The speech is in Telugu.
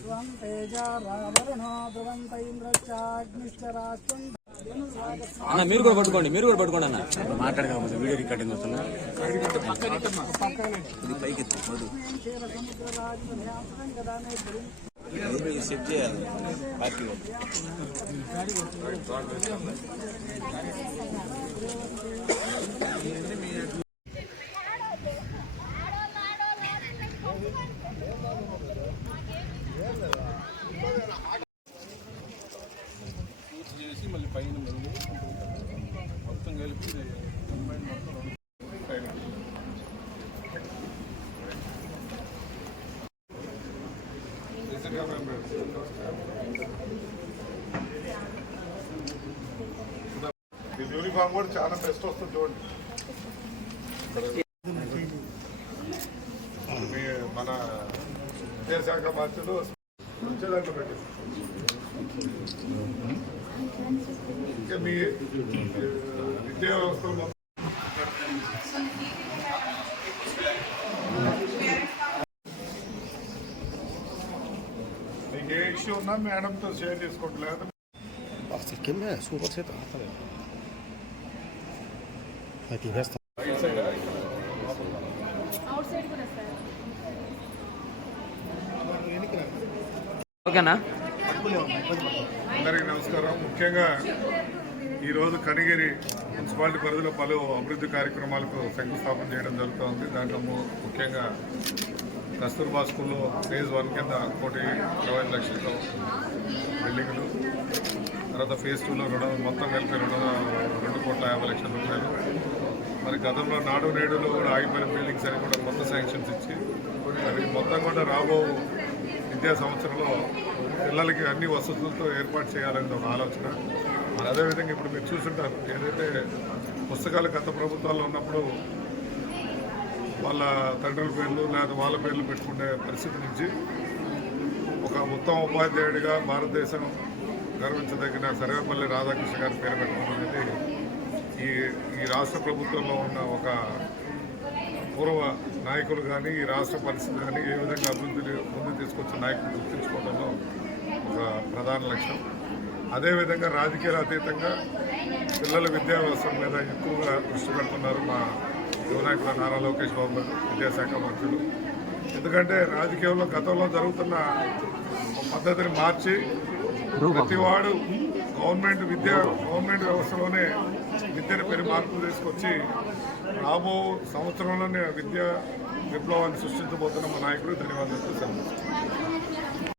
త్వం తేజారావరుణో ధ్రువంత ఇంద్రశ్చాగ్నిశ్చ రాష్ట్రం అన్న మీరు కూడా పట్టుకోండి మీరు కూడా పట్టుకోండి అన్న. మాట్లాడకపోతే వీడియో రికార్డింగ్ వస్తున్నా క్షీర సెట్ చేయాలి. పార్టీలో పైన మళ్ళీ మొత్తం కలిపి కంబైన్ మొత్తం యూనిఫామ్ కూడా చాలా బెస్ట్ వస్తుంది చూడండి. మన విద్యాశాఖ మంత్రులు వచ్చేదాంట్లో పెట్టింది ఇంకా మీ విద్యా వ్యవస్థ మీకు ఏ ఇష్యూ ఉన్నా మేడంతో షేర్ చేసుకోండి లేదా Acerqueme su right side outside కూడా సార్ ఓకేనా? అందరికీ నమస్కారం. ముఖ్యంగా ఈరోజు కనిగిరి మున్సిపాలిటీ పరిధిలో పలు అభివృద్ధి కార్యక్రమాలకు శంకుస్థాపన చేయడం జరుగుతోంది. దాంట్లో ముఖ్యంగా కస్తూర్బా స్కూల్లో ఫేజ్ వన్ కింద కోటి ఇరవై ఐదు లక్షలతో బిల్డింగ్లు తర్వాత ఫేజ్ టూలో రుణం మొత్తం కలిపి రెండు రెండు కోట్ల యాభై లక్షల రూపాయలు మరి గతంలో నాడు నేడులో కూడా ఆగిపోయిన బిల్డింగ్స్ అని కూడా కొత్త శాంక్షన్స్ ఇచ్చి మరి మొత్తం కూడా రాబో విద్యా సంవత్సరంలో పిల్లలకి అన్ని వసతులతో ఏర్పాటు చేయాలనేది ఒక ఆలోచన. మరి అదేవిధంగా ఇప్పుడు మీరు చూసుంటారు ఏదైతే పుస్తకాలు గత ప్రభుత్వాల్లో ఉన్నప్పుడు వాళ్ళ తండ్రుల పేర్లు లేదా వాళ్ళ పేర్లు పెట్టుకునే పరిస్థితి నుంచి ఒక ఉత్తమ ఉపాధ్యాయుడిగా భారతదేశం గర్వించదగిన సర్వేపల్లి రాధాకృష్ణ గారి పేరు పెట్టడం అనేది ఈ ఈ రాష్ట్ర ప్రభుత్వంలో ఉన్న ఒక పూర్వ నాయకులు కానీ ఈ రాష్ట్ర పరిస్థితి కానీ ఏ విధంగా అభివృద్ధిని ముందు తీసుకొచ్చిన నాయకులు గుర్తించుకోవడంలో ఒక ప్రధాన లక్ష్యం. అదేవిధంగా రాజకీయాల అతీతంగా పిల్లల విద్యా వ్యవస్థ మీద ఎక్కువగా దృష్టి పెడుతున్నారు మా యువనాయకుడు నారా లోకేష్ బాబు గారు విద్యాశాఖ మంత్రులు. ఎందుకంటే రాజకీయంలో గతంలో జరుగుతున్న పద్ధతిని మార్చి ప్రతివాడు గవర్నమెంట్ విద్య గవర్నమెంట్ వ్యవస్థలోనే విద్యను పేరు మార్పులు తీసుకొచ్చి రాబో సంవత్సరంలోనే విద్యా విప్లవాన్ని సృష్టించబోతున్న మా నాయకుడు ధన్యవాదాలు